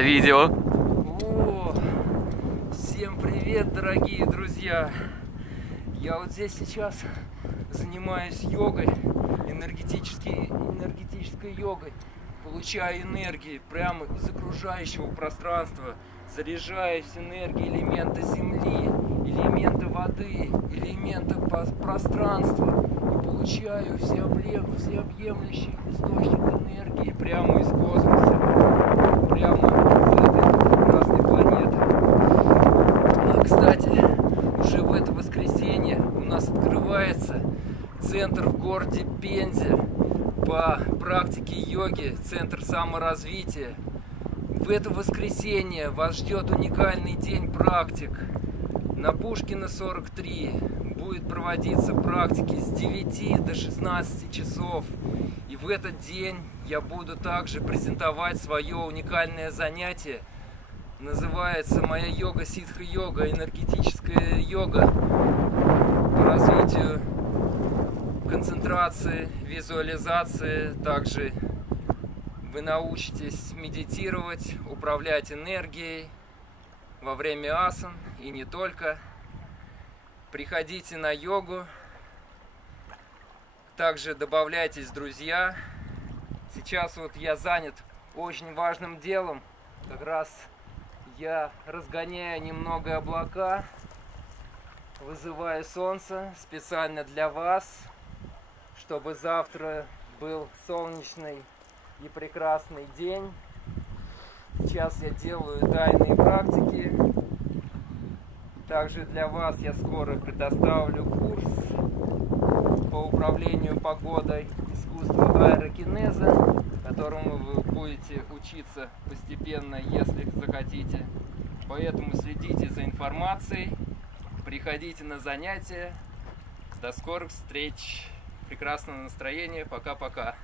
на видео. Всем привет, дорогие друзья! Я вот здесь сейчас занимаюсь йогой, энергетической йогой. Получаю энергии прямо из окружающего пространства. Заряжаюсь энергией элемента земли, элемента воды, элемента пространства. И получаю всеобъемлющий источник энергии прямо из космоса, прямо из этой прекрасной планеты. Кстати, уже в это воскресенье у нас открывается центр в городе Пензе по практике йоги, центр саморазвития. В это воскресенье вас ждет уникальный день практик. На Пушкина 43 будет проводиться практики с 9 до 16 часов. И в этот день я буду также презентовать свое уникальное занятие. Называется моя йога ситха-йога, энергетическая йога по развитию концентрации, визуализации. Также вы научитесь медитировать, управлять энергией во время асан и не только. Приходите на йогу. Также добавляйтесь, друзья. Сейчас вот я занят очень важным делом. Как раз я разгоняю немного облака, вызываю солнце специально для вас, чтобы завтра был солнечный и прекрасный день. Сейчас я делаю тайные практики. Также для вас я скоро предоставлю курс по управлению погодой, искусство аэрокинеза, которому вы будете учиться постепенно, если захотите. Поэтому следите за информацией, приходите на занятия. До скорых встреч! Прекрасного настроения. Пока-пока.